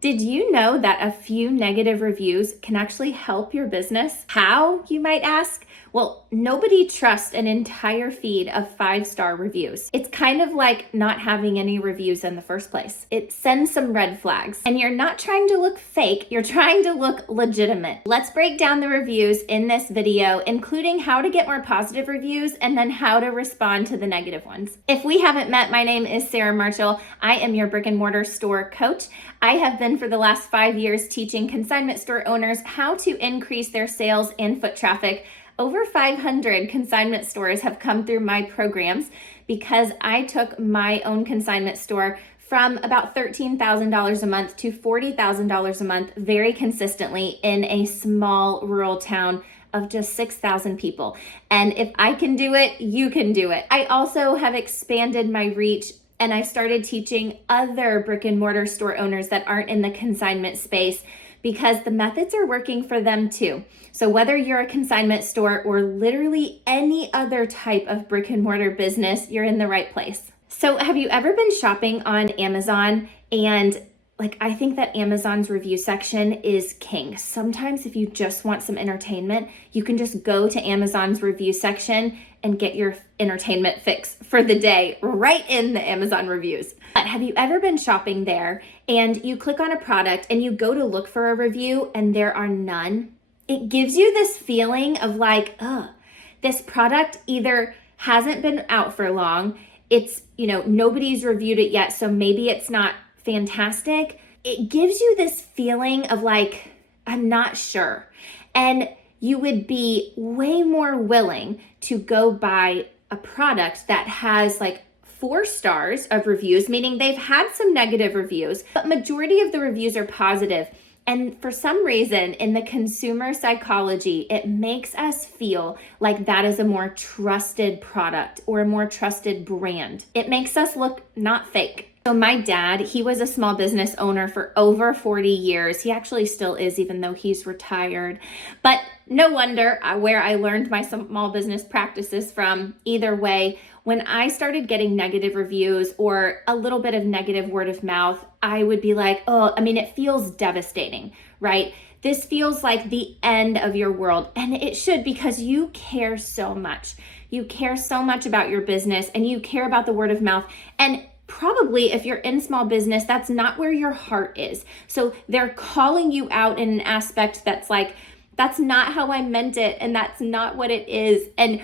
Did you know that a few negative reviews can actually help your business? How, you might ask? Well, nobody trusts an entire feed of 5-star reviews. It's kind of like not having any reviews in the first place. It sends some red flags. And you're not trying to look fake, you're trying to look legitimate. Let's break down the reviews in this video, including how to get more positive reviews and then how to respond to the negative ones. If we haven't met, my name is Sarah Marshall. I am your brick-and-mortar store coach. I have been for the last 5 years teaching consignment store owners how to increase their sales and foot traffic. Over 500 consignment stores have come through my programs because I took my own consignment store from about $13,000 a month to $40,000 a month very consistently in a small rural town of just 6,000 people. And if I can do it, you can do it. I also have expanded my reach and I started teaching other brick and mortar store owners that aren't in the consignment space because the methods are working for them too. So whether you're a consignment store or literally any other type of brick and mortar business, you're in the right place. So have you ever been shopping on Amazon and I think that Amazon's review section is king. Sometimes if you just want some entertainment, you can just go to Amazon's review section and get your entertainment fix for the day right in the Amazon reviews. But have you ever been shopping there and you click on a product and you go to look for a review and there are none? It gives you this feeling of this product either hasn't been out for long, it's, nobody's reviewed it yet, so maybe it's not fantastic. It gives you this feeling of I'm not sure. And you would be way more willing to go buy a product that has 4 stars of reviews, meaning they've had some negative reviews, but majority of the reviews are positive. And for some reason in the consumer psychology, it makes us feel like that is a more trusted product or a more trusted brand. It makes us look not fake. So my dad, he was a small business owner for over 40 years. He actually still is, even though he's retired. But no wonder where I learned my small business practices from. Either way, when I started getting negative reviews or a little bit of negative word of mouth, I would be it feels devastating, right? This feels like the end of your world. And it should, because you care so much. You care so much about your business and you care about the word of mouth. And probably if you're in small business, that's not where your heart is. So they're calling you out in an aspect that's that's not how I meant it. And that's not what it is. And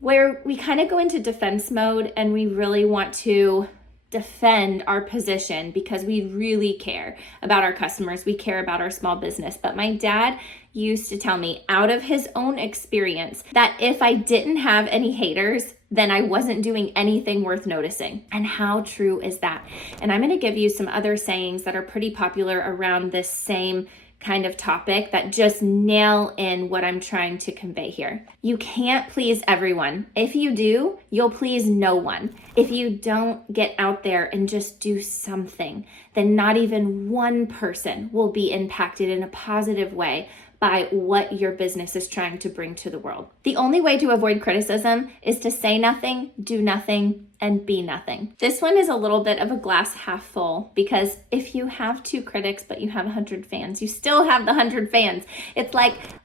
where we kind of go into defense mode and we really want to defend our position because we really care about our customers. We care about our small business. But my dad used to tell me out of his own experience that if I didn't have any haters, then I wasn't doing anything worth noticing. And how true is that? And I'm going to give you some other sayings that are pretty popular around this same kind of topic that just nail in what I'm trying to convey here. You can't please everyone. If you do, you'll please no one. If you don't get out there and just do something, then not even one person will be impacted in a positive way by what your business is trying to bring to the world. The only way to avoid criticism is to say nothing, do nothing, and be nothing. This one is a little bit of a glass half full because if you have 2 critics but you have 100 fans, you still have the 100 fans. It's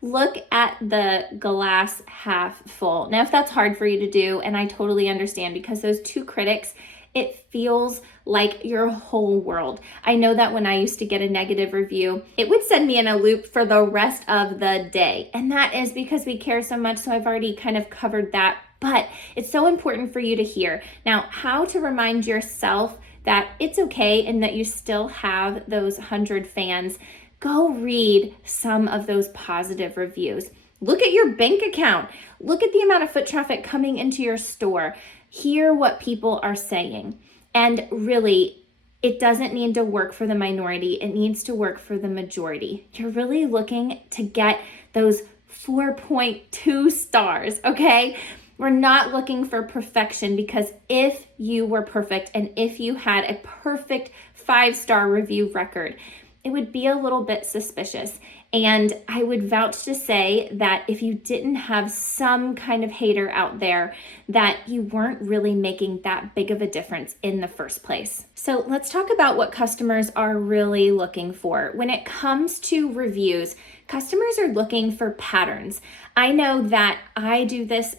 look at the glass half full. Now, if that's hard for you to do, and I totally understand because those 2 critics, it feels like your whole world. I know that when I used to get a negative review, it would send me in a loop for the rest of the day. And that is because we care so much. So I've already kind of covered that, but it's so important for you to hear. Now, how to remind yourself that it's okay and that you still have those 100 fans. Go read some of those positive reviews. Look at your bank account. Look at the amount of foot traffic coming into your store. Hear what people are saying. And really, it doesn't need to work for the minority. It needs to work for the majority. You're really looking to get those 4.2 stars, okay? We're not looking for perfection because if you were perfect and if you had a perfect 5-star review record, it would be a little bit suspicious. And I would vouch to say that if you didn't have some kind of hater out there, that you weren't really making that big of a difference in the first place. So let's talk about what customers are really looking for. When it comes to reviews, customers are looking for patterns. I know that I do this,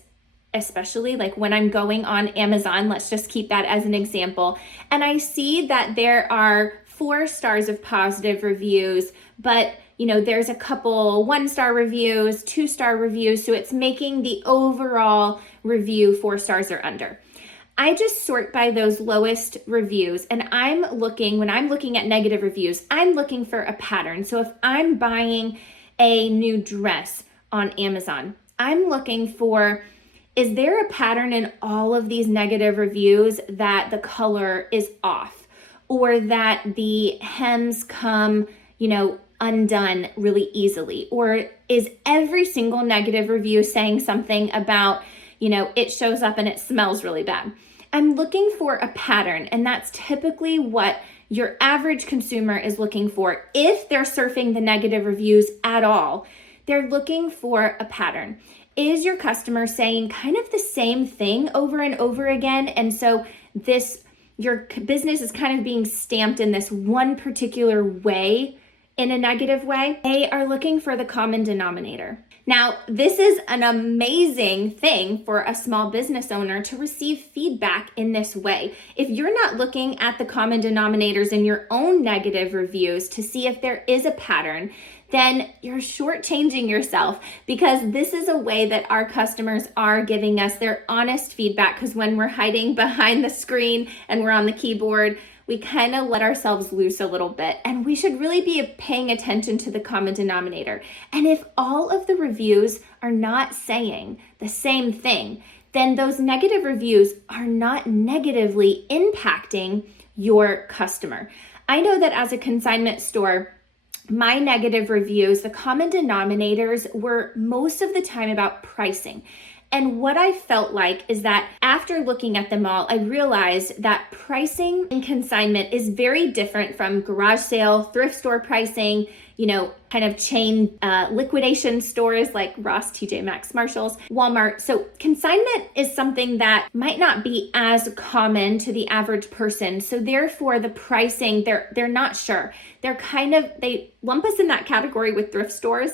especially like when I'm going on Amazon. Let's just keep that as an example. And I see that there are 4 stars of positive reviews, but there's a couple 1-star reviews, 2-star reviews. So it's making the overall review 4 stars or under. I just sort by those lowest reviews, and when I'm looking at negative reviews, I'm looking for a pattern. So if I'm buying a new dress on Amazon, I'm looking for, is there a pattern in all of these negative reviews that the color is off, or that the hems come, undone really easily? Or is every single negative review saying something about, it shows up and it smells really bad? I'm looking for a pattern, and that's typically what your average consumer is looking for. If they're surfing the negative reviews at all, they're looking for a pattern. Is your customer saying kind of the same thing over and over again? And so your business is kind of being stamped in this one particular way, in a negative way. They are looking for the common denominator. Now, this is an amazing thing for a small business owner to receive feedback in this way. If you're not looking at the common denominators in your own negative reviews to see if there is a pattern, then you're shortchanging yourself, because this is a way that our customers are giving us their honest feedback. Because when we're hiding behind the screen and we're on the keyboard, we kind of let ourselves loose a little bit, and we should really be paying attention to the common denominator. And if all of the reviews are not saying the same thing, then those negative reviews are not negatively impacting your customer. I know that as a consignment store, my negative reviews, the common denominators were most of the time about pricing. And what I felt like is that after looking at them all, I realized that pricing in consignment is very different from garage sale, thrift store pricing, kind of chain liquidation stores like Ross, TJ Maxx, Marshalls, Walmart. So consignment is something that might not be as common to the average person. So therefore the pricing, they're not sure. They lump us in that category with thrift stores.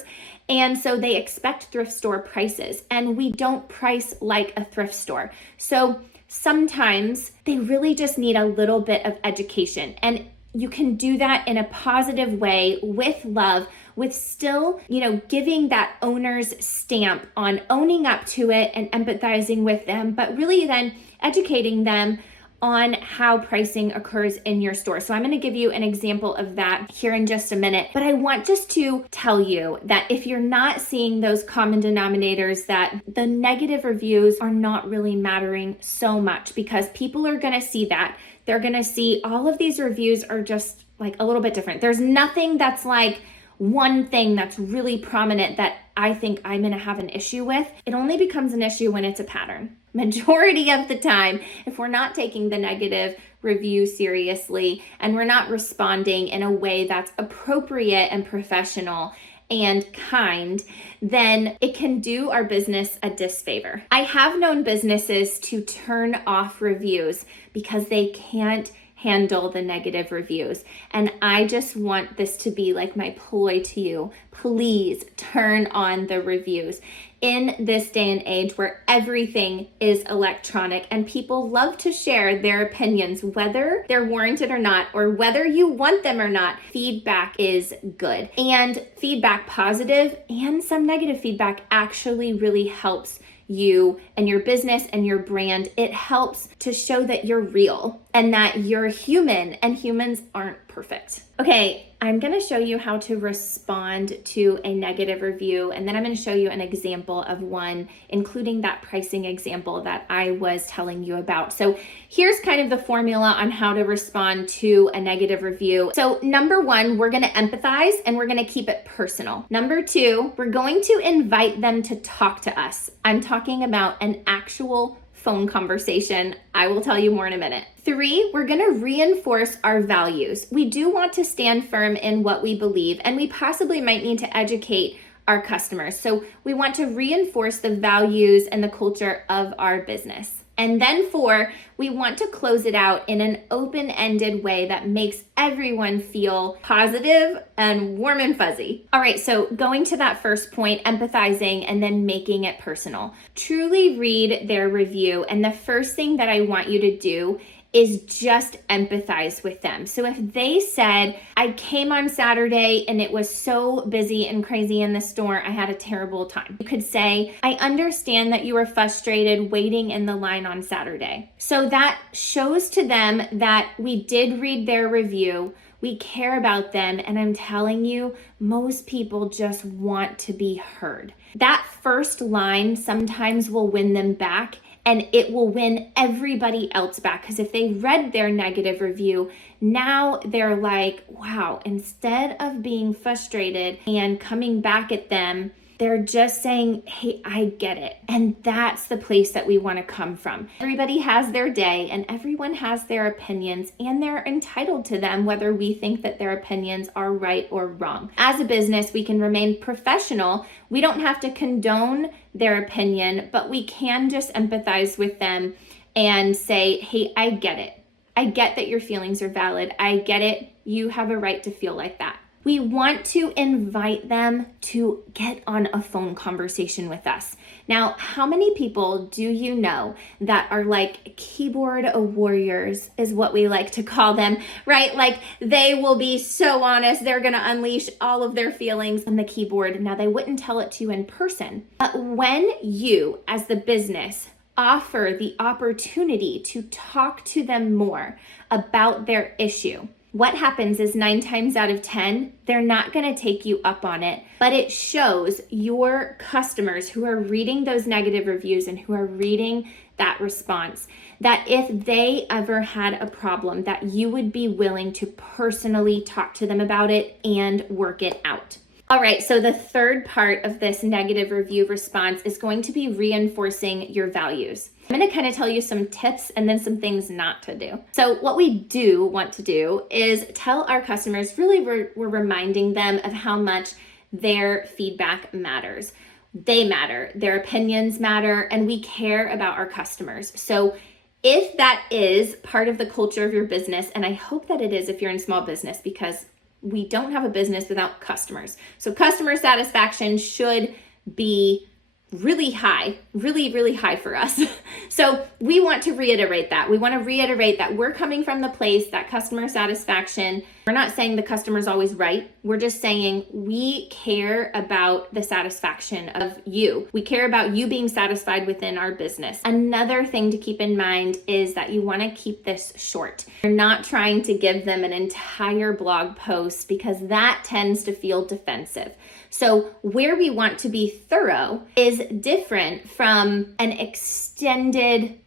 And so they expect thrift store prices, and we don't price like a thrift store. So sometimes they really just need a little bit of education, and you can do that in a positive way with love, with still, giving that owner's stamp on owning up to it and empathizing with them, but really then educating them on how pricing occurs in your store. So I'm going to give you an example of that here in just a minute. But I want just to tell you that if you're not seeing those common denominators, that the negative reviews are not really mattering so much, because people are going to see that. They're going to see all of these reviews are just like a little bit different. There's nothing that's like one thing that's really prominent that I think I'm going to have an issue with. It only becomes an issue when it's a pattern. Majority of the time, if we're not taking the negative review seriously and we're not responding in a way that's appropriate and professional and kind, then it can do our business a disfavor. I have known businesses to turn off reviews because they can't handle the negative reviews. And I just want this to be like my ploy to you. Please turn on the reviews. In this day and age where everything is electronic and people love to share their opinions, whether they're warranted or not, or whether you want them or not, feedback is good. And feedback, positive and some negative feedback, actually really helps you and your business and your brand. It helps to show that you're real and that you're human, and humans aren't perfect. Okay, I'm going to show you how to respond to a negative review, and then I'm going to show you an example of one, including that pricing example that I was telling you about. So here's kind of the formula on how to respond to a negative review. So number one, we're going to empathize and we're going to keep it personal. Number two, we're going to invite them to talk to us. I'm talking about an actual phone conversation. I will tell you more in a minute. 3, we're going to reinforce our values. We do want to stand firm in what we believe, and we possibly might need to educate our customers. So we want to reinforce the values and the culture of our business. And then 4, we want to close it out in an open-ended way that makes everyone feel positive and warm and fuzzy. All right, so going to that first point, empathizing and then making it personal. Truly read their review, and the first thing that I want you to do is just empathize with them. So if they said, I came on Saturday and it was so busy and crazy in the store, I had a terrible time. You could say, I understand that you were frustrated waiting in the line on Saturday. So that shows to them that we did read their review, we care about them, and I'm telling you, most people just want to be heard. That first line sometimes will win them back, and it will win everybody else back, because if they read their negative review, now they're like, wow, instead of being frustrated and coming back at them, they're just saying, hey, I get it. And that's the place that we want to come from. Everybody has their day and everyone has their opinions, and they're entitled to them, whether we think that their opinions are right or wrong. As a business, we can remain professional. We don't have to condone their opinion, but we can just empathize with them and say, hey, I get it. I get that your feelings are valid. I get it. You have a right to feel like that. We want to invite them to get on a phone conversation with us. Now, how many people do you know that are like keyboard warriors, is what we like to call them, right? Like they will be so honest, they're gonna unleash all of their feelings on the keyboard. Now, they wouldn't tell it to you in person, but when you, as the business, offer the opportunity to talk to them more about their issue, what happens is 9 times out of 10, they're not going to take you up on it, but it shows your customers who are reading those negative reviews and who are reading that response, that if they ever had a problem, that you would be willing to personally talk to them about it and work it out. All right, so the third part of this negative review response is going to be reinforcing your values. I'm going to kind of tell you some tips and then some things not to do. So what we do want to do is tell our customers, really we're reminding them of how much their feedback matters. They matter, their opinions matter, and we care about our customers. So if that is part of the culture of your business, and I hope that it is if you're in small business, because we don't have a business without customers. So customer satisfaction should be really high, really high for us. So we want to reiterate that. We want to reiterate that we're coming from the place that customer satisfaction, we're not saying the customer's always right. We're just saying we care about the satisfaction of you. We care about you being satisfied within our business. Another thing to keep in mind is that you want to keep this short. You're not trying to give them an entire blog post, because that tends to feel defensive. So where we want to be thorough is different from an extended,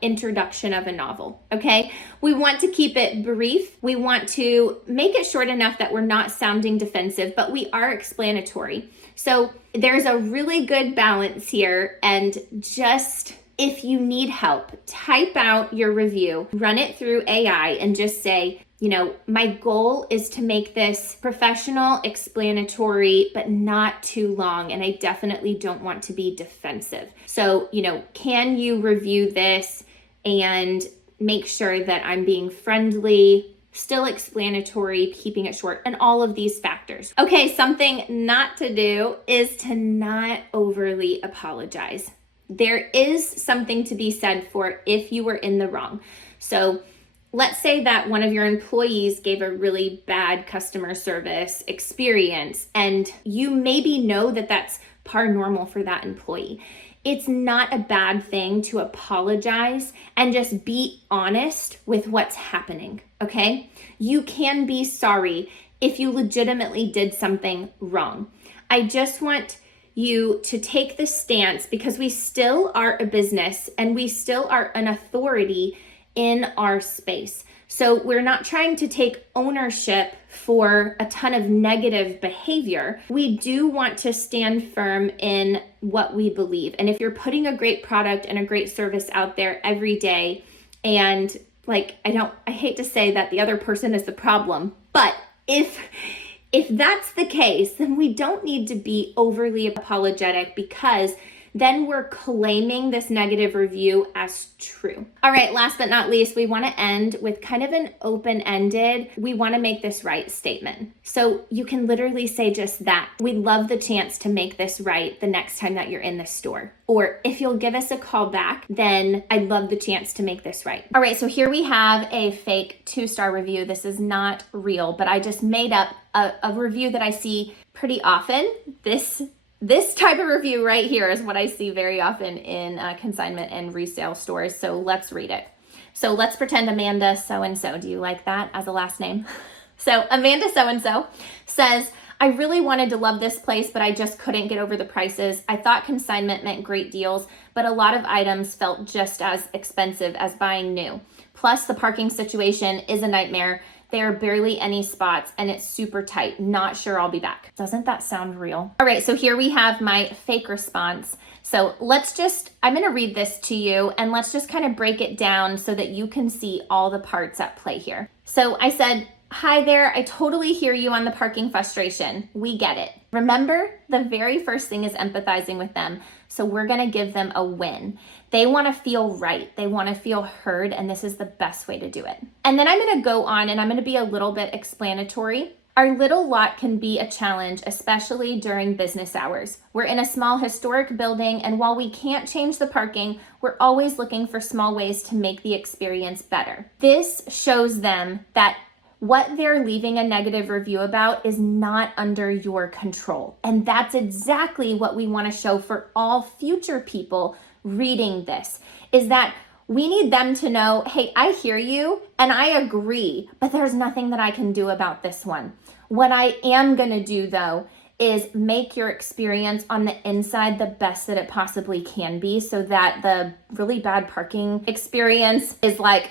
introduction of a novel, okay? We want to keep it brief. We want to make it short enough that we're not sounding defensive, but we are explanatory. So there's a really good balance here, and just if you need help, type out your review, run it through AI, and just say, my goal is to make this professional, explanatory, but not too long. And I definitely don't want to be defensive. So, can you review this and make sure that I'm being friendly, still explanatory, keeping it short, and all of these factors. Okay, something not to do is to not overly apologize. There is something to be said for if you were in the wrong. So let's say that one of your employees gave a really bad customer service experience, and you maybe know that that's par normal for that employee. It's not a bad thing to apologize and just be honest with what's happening, okay? You can be sorry if you legitimately did something wrong. I just want you to take the stance, because we still are a business and we still are an authority in our space. So we're not trying to take ownership for a ton of negative behavior. We do want to stand firm in what we believe. And if you're putting a great product and a great service out there every day, and like, I hate to say that the other person is the problem, but if that's the case, then we don't need to be overly apologetic, because then we're claiming this negative review as true. All right, last but not least, we want to end with kind of an open-ended, we want to make this right statement. So you can literally say just that. We'd love the chance to make this right the next time that you're in the store. Or if you'll give us a call back, then I'd love the chance to make this right. All right, so here we have a fake 2-star review. This is not real, but I just made up a review that I see pretty often. This type of review right here is what I see very often in consignment and resale stores. So let's read it. So let's pretend Amanda so-and-so. Do you like that as a last name? So Amanda so-and-so says, I really wanted to love this place, but I just couldn't get over the prices. I thought consignment meant great deals, but a lot of items felt just as expensive as buying new. Plus the parking situation is a nightmare. There are barely any spots and it's super tight. Not sure I'll be back. Doesn't that sound real? All right, so here we have my fake response. So I'm gonna read this to you, and let's just kind of break it down so that you can see all the parts at play here. So I said, hi there, I totally hear you on the parking frustration. We get it. Remember, the very first thing is empathizing with them. So we're gonna give them a win. They wanna feel right. They wanna feel heard, and this is the best way to do it. And then I'm gonna go on and I'm gonna be a little bit explanatory. Our little lot can be a challenge, especially during business hours. We're in a small historic building, and while we can't change the parking, we're always looking for small ways to make the experience better. This shows them that what they're leaving a negative review about is not under your control. And that's exactly what we want to show for all future people reading this, is that we need them to know, hey, I hear you and I agree, but there's nothing that I can do about this one. What I am going to do, though, is make your experience on the inside the best that it possibly can be, so that the really bad parking experience is like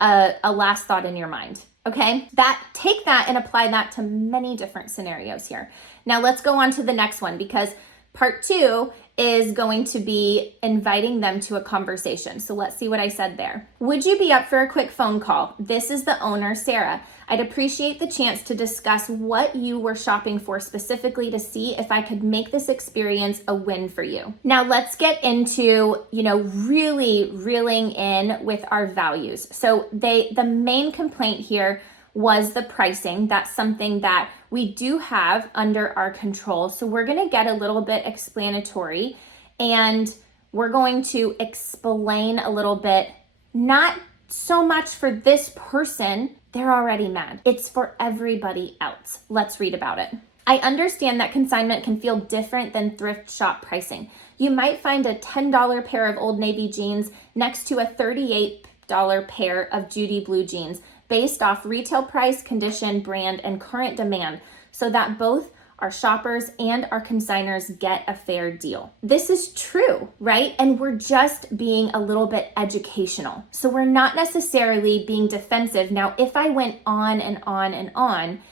a last thought in your mind. Okay, take that and apply that to many different scenarios here. Now let's go on to the next one, because part 2 is going to be inviting them to a conversation. So let's see what I said there. Would you be up for a quick phone call? This is the owner, Sarah. I'd appreciate the chance to discuss what you were shopping for specifically, to see if I could make this experience a win for you. Now let's get into, really reeling in with our values. So the main complaint here was the pricing. That's something that we do have under our control. So we're going to get a little bit explanatory, and we're going to explain a little bit, not so much for this person. They're already mad. It's for everybody else. Let's read about it. I understand that consignment can feel different than thrift shop pricing. You might find a $10 pair of Old Navy jeans next to a $38 pair of Judy blue jeans, based off retail price, condition, brand, and current demand, so that both our shoppers and our consignors get a fair deal. This is true, right? And we're just being a little bit educational. So we're not necessarily being defensive. Now, if I went on and on and on,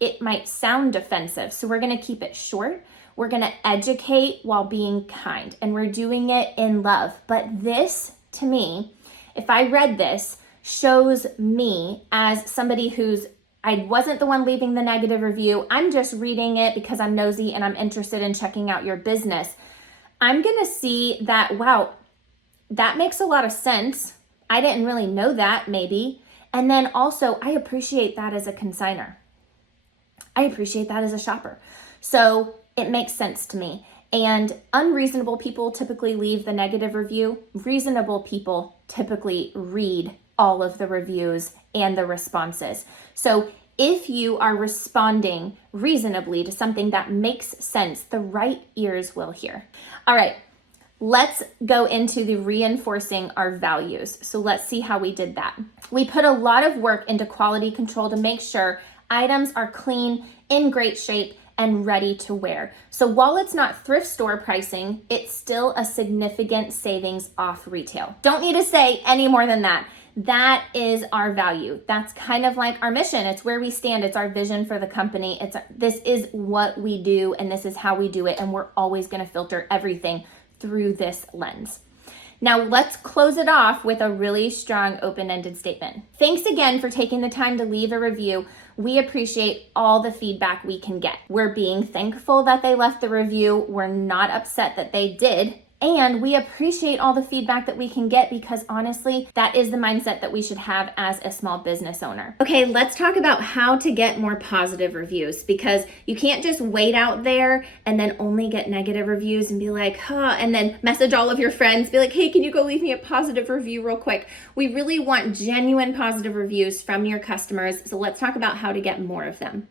it might sound defensive. So we're gonna keep it short. We're gonna educate while being kind, and we're doing it in love. But this, to me, if I read this, shows me as somebody I wasn't the one leaving the negative review. I'm just reading it because I'm nosy and I'm interested in checking out your business. I'm going to see that, wow, that makes a lot of sense. I didn't really know that, maybe. And then also, I appreciate that as a consignor. I appreciate that as a shopper. So it makes sense to me. And unreasonable people typically leave the negative review. Reasonable people typically read all of the reviews and the responses. So if you are responding reasonably to something that makes sense, the right ears will hear. All right, let's go into the reinforcing our values. So let's see how we did that. We put a lot of work into quality control to make sure items are clean, in great shape, and ready to wear. So while it's not thrift store pricing, it's still a significant savings off retail. Don't need to say any more than that. That is our value. That's kind of like our mission. It's where we stand. It's our vision for the company. This is what we do, and this is how we do it. And we're always going to filter everything through this lens. Now let's close it off with a really strong open-ended statement. Thanks again for taking the time to leave a review. We appreciate all the feedback we can get. We're being thankful that they left the review. We're not upset that they did. And we appreciate all the feedback that we can get because honestly, that is the mindset that we should have as a small business owner. Okay, let's talk about how to get more positive reviews because you can't just wait out there and then only get negative reviews and be like, and then message all of your friends, be like, hey, can you go leave me a positive review real quick? We really want genuine positive reviews from your customers. So let's talk about how to get more of them.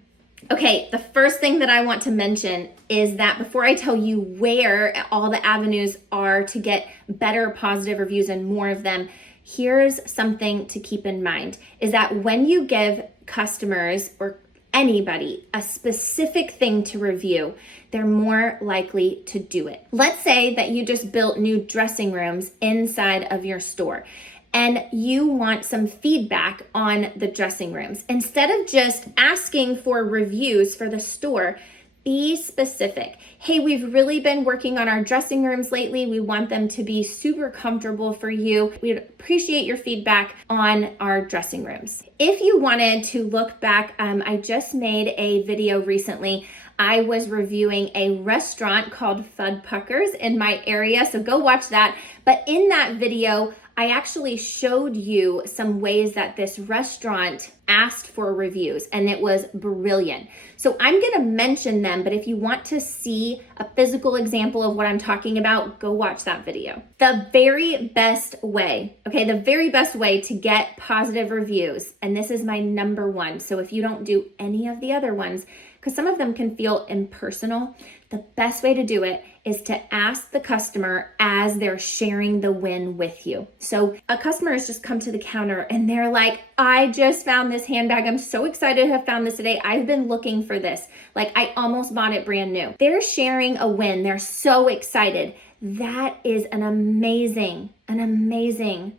Okay, the first thing that I want to mention is that before I tell you where all the avenues are to get better positive reviews and more of them, here's something to keep in mind, is that when you give customers or anybody a specific thing to review, they're more likely to do it. Let's say that you just built new dressing rooms inside of your store and you want some feedback on the dressing rooms. Instead of just asking for reviews for the store, be specific. Hey, we've really been working on our dressing rooms lately. We want them to be super comfortable for you. We'd appreciate your feedback on our dressing rooms. If you wanted to look back, I just made a video recently. I was reviewing a restaurant called Fudpuckers in my area, so go watch that. But in that video, I actually showed you some ways that this restaurant asked for reviews, and it was brilliant. So I'm gonna mention them, but if you want to see a physical example of what I'm talking about, go watch that video. The very best way to get positive reviews, and this is my number one, so if you don't do any of the other ones, because some of them can feel impersonal, the best way to do it is to ask the customer as they're sharing the win with you. So a customer has just come to the counter and they're like, I just found this handbag. I'm so excited to have found this today. I've been looking for this. Like I almost bought it brand new. They're sharing a win. They're so excited. That is an amazing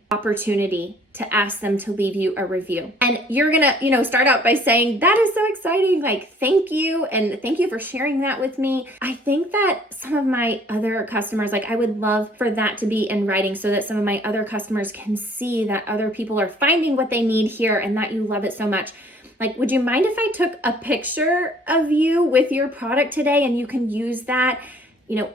opportunity to ask them to leave you a review. And you're gonna, start out by saying, that is so exciting. Like, thank you. And thank you for sharing that with me. I think that some of my other customers, I would love for that to be in writing so that some of my other customers can see that other people are finding what they need here and that you love it so much. Would you mind if I took a picture of you with your product today and you can use that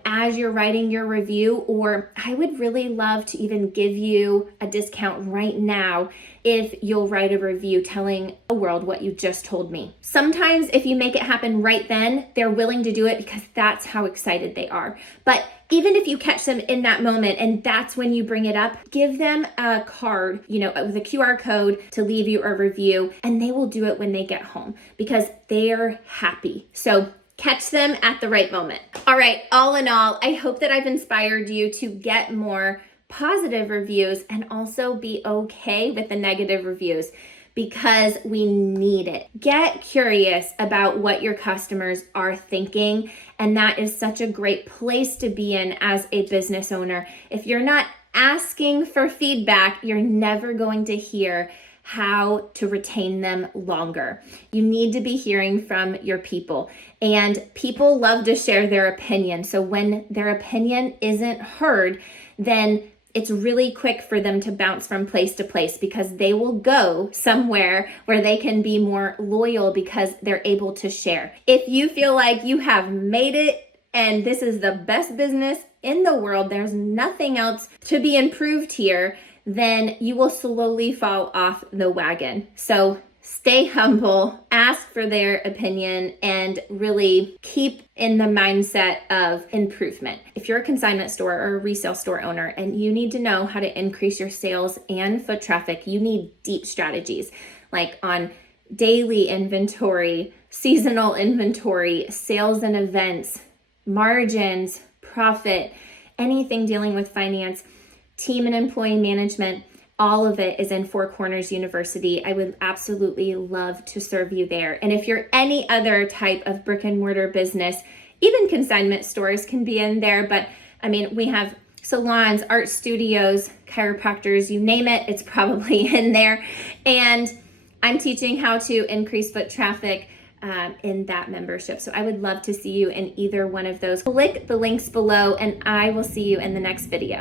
as you're writing your review? Or I would really love to even give you a discount right now if you'll write a review telling the world what you just told me. Sometimes if you make it happen right then, they're willing to do it because that's how excited they are. But even if you catch them in that moment and that's when you bring it up, give them a card, with a QR code to leave you a review, and they will do it when they get home because they're happy. So catch them at the right moment. All right, all in all, I hope that I've inspired you to get more positive reviews and also be okay with the negative reviews because we need it. Get curious about what your customers are thinking, and that is such a great place to be in as a business owner. If you're not asking for feedback, you're never going to hear how to retain them longer. You need to be hearing from your people, and people love to share their opinion. So when their opinion isn't heard, then it's really quick for them to bounce from place to place because they will go somewhere where they can be more loyal because they're able to share. If you feel like you have made it and this is the best business in the world, there's nothing else to be improved here, then you will slowly fall off the wagon. So stay humble, ask for their opinion, and really keep in the mindset of improvement. If you're a consignment store or a resale store owner and you need to know how to increase your sales and foot traffic, you need deep strategies like on daily inventory, seasonal inventory, sales and events, margins, profit, anything dealing with finance, team and employee management. All of it is in Four Corners University. I would absolutely love to serve you there. And if you're any other type of brick and mortar business, even consignment stores can be in there. But we have salons, art studios, chiropractors, you name it, it's probably in there. And I'm teaching how to increase foot traffic in that membership. So I would love to see you in either one of those. Click the links below and I will see you in the next video.